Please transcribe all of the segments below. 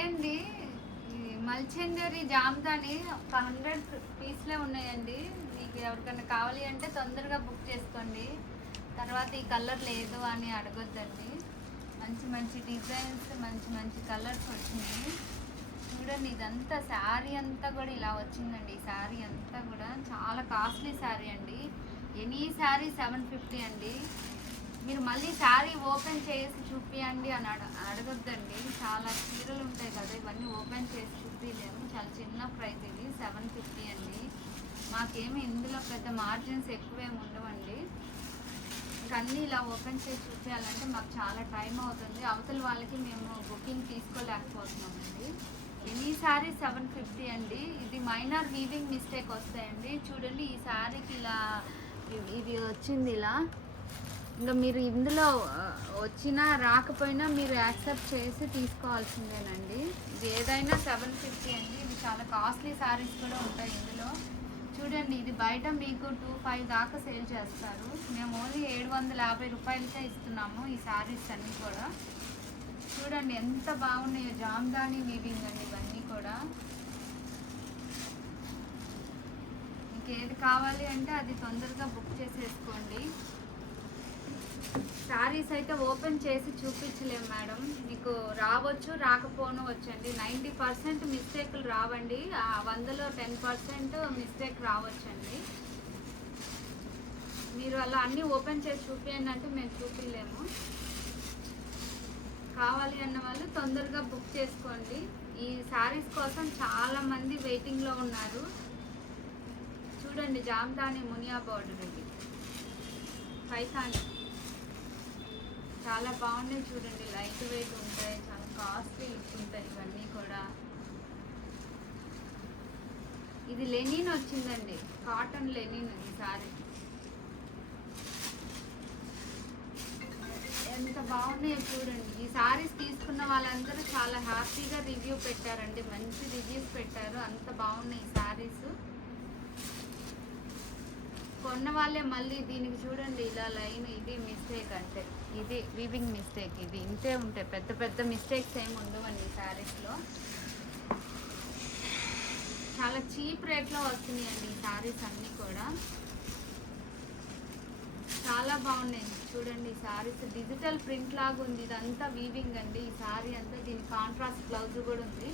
Hi అండి. ఈ మల్చందరి జామదాని ఒక 100 పీస్లే ఉన్నాయండి. మీకు ఎవరికైనా కావాలి అంటే తొందరగా బుక్ చేసుకోండి. తర్వాత ఈ కలర్ లేదు అని అడగొద్దండి. మంచి మంచి డిజైన్స్, మంచి మంచి కలర్స్ వచ్చినాయి. చూడండి, ఇదంతా శారీ అంతా కూడా ఇలా వచ్చిందండి. ఈ శారీ అంతా కూడా చాలా కాస్ట్లీ శారీ అండి. ఎనీ శారీ 750 అండి. మీరు మళ్ళీ శారీ ఓపెన్ చేసి చూపియండి అని అడగొద్దండి. చాలా చీరలు ఉంటాయి కదా, ఇవన్నీ ఓపెన్ చేసి చూపించలేము. చాలా చిన్న ప్రైస్, ఇది 750 అండి. మాకేమి ఇందులో పెద్ద మార్జిన్స్ ఎక్కువేమి ఉండవండి. ఇంకా అన్నీ ఇలా ఓపెన్ చేసి చూపించాలంటే మాకు చాలా టైం అవుతుంది. అవతల వాళ్ళకి మేము బుకింగ్ తీసుకోలేకపోతున్నామండి. ఎనీ శారీ 750 అండి. ఇది మైనర్ వీవింగ్ మిస్టేక్ వస్తాయండి. చూడండి, ఈ శారీకి ఇలా ఇది వచ్చింది ఇలా. ఇంకా మీరు ఇందులో వచ్చినా రాకపోయినా మీరు యాక్సెప్ట్ చేసి తీసుకోవాల్సిందేనండి. ఇది ఏదైనా 750 అండి. ఇది చాలా కాస్ట్లీ శారీస్ కూడా ఉంటాయి ఇందులో. చూడండి, ఇది బయట మీకు 25 దాకా సేల్ చేస్తారు. మేము ఓన్లీ 750 రూపాయలకే ఇస్తున్నాము ఈ శారీస్ అన్నీ కూడా. చూడండి ఎంత బాగున్నాయో, జామ్దాని వీవింగ్ అండి ఇవన్నీ కూడా. మీకు ఏది కావాలి అంటే అది తొందరగా బుక్ చేసేసుకోండి. శారీస్ అయితే ఓపెన్ చేసి చూపించలేము మేడం. మీకు రావచ్చు, రాకపోను వచ్చండి. 90% మిస్టేక్లు రావండి. 100లో 10% మిస్టేక్ రావచ్చండి. మీరు అలా అన్నీ ఓపెన్ చేసి చూపించండి అంటే మేము చూపించలేము. కావాలి అన్న వాళ్ళు తొందరగా బుక్ చేసుకోండి. ఈ శారీస్ కోసం చాలామంది వెయిటింగ్లో ఉన్నారు. చూడండి, జామ్దాని మునియా బార్డర్, ఇది పైతాని చాలా బాగున్నాయి. చూడండి, లైట్ వెయిట్ ఉంటాయి, చాలా కాస్ట్లీ లుక్ ఉంటాయి ఇవన్నీ కూడా. ఇది లెనిన్ వచ్చిందండి, కాటన్ లెనిన్ ఈ సారీ. ఎంత బాగున్నాయో చూడండి. ఈ సారీస్ తీసుకున్న వాళ్ళందరూ చాలా హ్యాపీగా రివ్యూ పెట్టారండి, మంచి రివ్యూస్ పెట్టారు. అంత బాగున్నాయి ఈ సారీస్. కొన్న వాళ్ళే మళ్ళీ దీనికి చూడండి ఇలా లైన్, ఇది మిస్టేక్ అంటే ఇది వీవింగ్ మిస్టేక్, ఇది ఇంతే ఉంటాయి. పెద్ద పెద్ద మిస్టేక్స్ ఏమి ఉండవండి ఈ శారీస్లో. చాలా చీప్ రేట్లో వస్తున్నాయండి ఈ శారీస్ అన్నీ కూడా. చాలా బాగున్నాయి చూడండి. ఈ శారీస్ డిజిటల్ ప్రింట్ లాగా ఉంది, ఇదంతా వీవింగ్ అండి ఈ శారీ అంతా. దీని కాంట్రాస్ట్ బ్లౌజ్ కూడా ఉంది.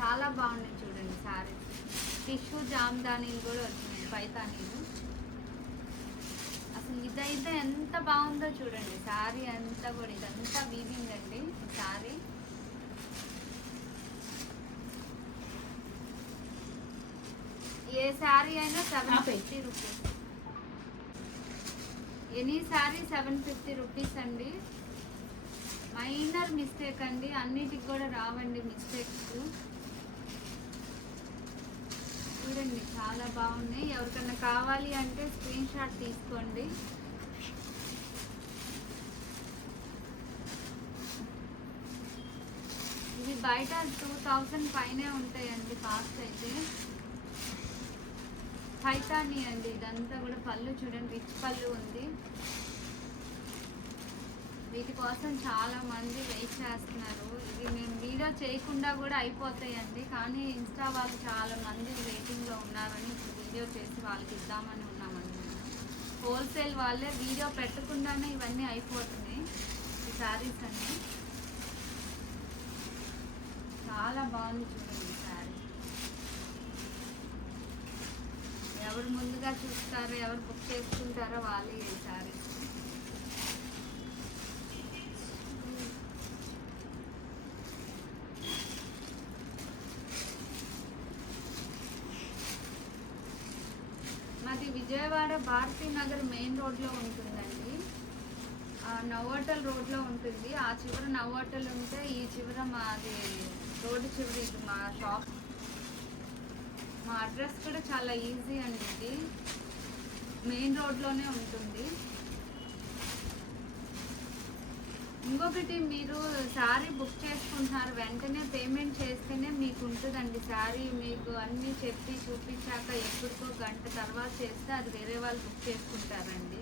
చాలా బాగున్నాయి చూడండి శారీస్. టిష్యూ జామ్దానీలు కూడా వచ్చినాయి, పైతానీలు. అసలు ఇదైతే ఎంత బాగుందో చూడండి. శారీ అంతా కూడా ఇదంతా వీవింగ్ అండి ఈ శారీ. ఏ శారీ అయినా 750 రూపీస్. ఎనీ శారీ 750 రూపీస్ అండి. మైనర్ మిస్టేక్ అండి, అన్నిటికి కూడా రావండి మిస్టేక్స్. చూడండి, చాలా బాగున్నాయి. ఎవరికన్నా కావాలి అంటే స్క్రీన్ షాట్ తీసుకోండి. ఇది బయట 2000 పైనే ఉంటాయండి కాస్ట్ అయితే. పైతాని అండి ఇదంతా కూడా. పళ్ళు చూడండి, రిచ్ పళ్ళు ఉంది. వీటి కోసం చాలా మంది వెయిట్ చేస్తున్నారు. ఇది మేము వీడియో చేయకుండా కూడా అయిపోతాయండి, కానీ ఇన్స్టా వాళ్ళు చాలా మంది వెయిటింగ్లో ఉన్నారని ఇప్పుడు వీడియో చేసి వాళ్ళకి ఇద్దామని ఉన్నామండి. హోల్సేల్ వాళ్ళే వీడియో పెట్టకుండానే ఇవన్నీ అయిపోతున్నాయి ఈ శారీస్ అన్నీ. చాలా బాగుంది చూడండి ఈ శారీ. ఎవరు ముందుగా చూస్తారో, ఎవరు బుక్ చేసుకుంటారో వాళ్ళే ఈ శారీస్. మాది విజయవాడ భారతీనగర్ మెయిన్ రోడ్లో ఉంటుందండి. నవ్వోటల్ రోడ్లో ఉంటుంది. ఆ చివర నవ్వోటల్ ఉంటే ఈ చివర మాది రోడ్డు చివరి ఇది మా షాప్. మా అడ్రస్ కూడా చాలా ఈజీ అండి. ఇది మెయిన్ రోడ్లోనే ఉంటుంది. ఇంకొకటి, మీరు శారీ బుక్ చేసుకుంటున్నారు, వెంటనే పేమెంట్ చేస్తేనే మీకు ఉంటుందండి శారీ. మీకు అన్నీ చెప్పి చూపించాక ఎప్పటికో గంట తర్వాత చేస్తే అది వేరే వాళ్ళు బుక్ చేసుకుంటారండి.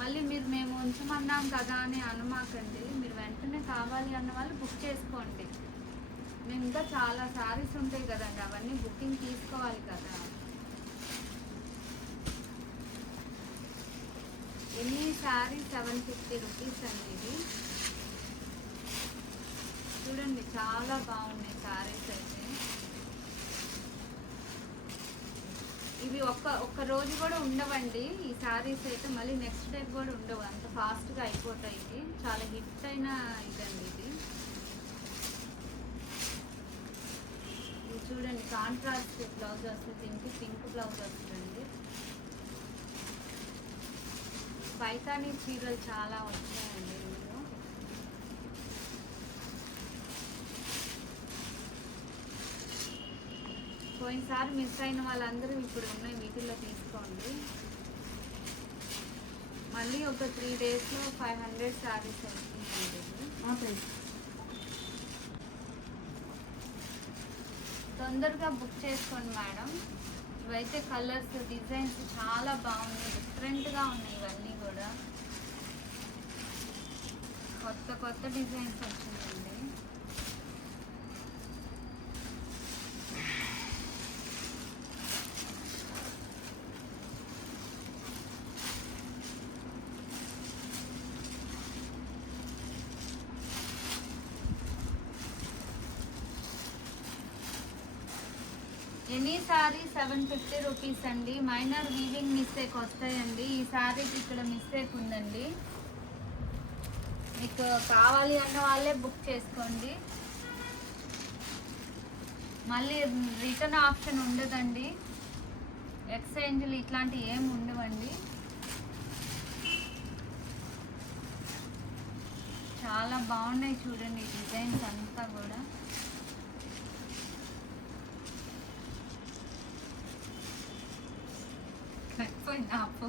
మళ్ళీ మీరు మేము ఉంచమన్నాం కదా అని అనమాకండి. మీరు వెంటనే కావాలి అన్న వాళ్ళు బుక్ చేసుకోండి. మేము ఇంకా చాలా శారీస్ ఉంటాయి కదండి, అవన్నీ బుకింగ్ తీసుకోవాలి కదా. ఎన్ని శారీ 750 రూపీస్ అండి. ఇది చూడండి, చాలా బాగున్నాయి శారీస్ అయితే. ఇవి ఒక్క రోజు కూడా ఉండవండి ఈ శారీస్ అయితే, మళ్ళీ నెక్స్ట్ డే కూడా ఉండవు, అంత ఫాస్ట్గా అయిపోతాయి. ఇది చాలా హిట్ అయిన ఇదండి ఇది. ఇది చూడండి, కాంట్రాస్ట్ బ్లౌజ్ వస్తుంది, దీనికి పింక్ బ్లౌజ్ వస్తుందండి. పైతాని చీరలు చాలా వచ్చాయండి ఇందులో. పోయినసారి మిస్ అయిన వాళ్ళందరూ ఇప్పుడు ఉన్నాయి, వీటిల్లో తీసుకోండి. మళ్ళీ ఒక 3 డేస్లో 500 శారీస్ వస్తుందండి. తొందరగా బుక్ చేసుకోండి మేడం. ఇవైతే కలర్స్ డిజైన్స్ చాలా బాగున్నాయి, డిఫరెంట్గా ఉన్నాయి. ఇవన్నీ కూడా కొత్త డిజైన్స్ వచ్చినాయండి. ఎనీ సారీ 750 రూపీస్ అండి. మైనర్ వీవింగ్ మిస్టేక్ వస్తాయండి. ఈ సారీకి ఇక్కడ మిస్టేక్ ఉందండి. మీకు కావాలి అన్న వాళ్ళే బుక్ చేసుకోండి. మళ్ళీ రిటర్న్ ఆప్షన్ ఉండదండి, ఎక్స్చేంజ్లు ఇట్లాంటివి ఏమి ఉండవండి. చాలా బాగున్నాయి చూడండి డిజైన్స్ అంతా కూడా. ఆపు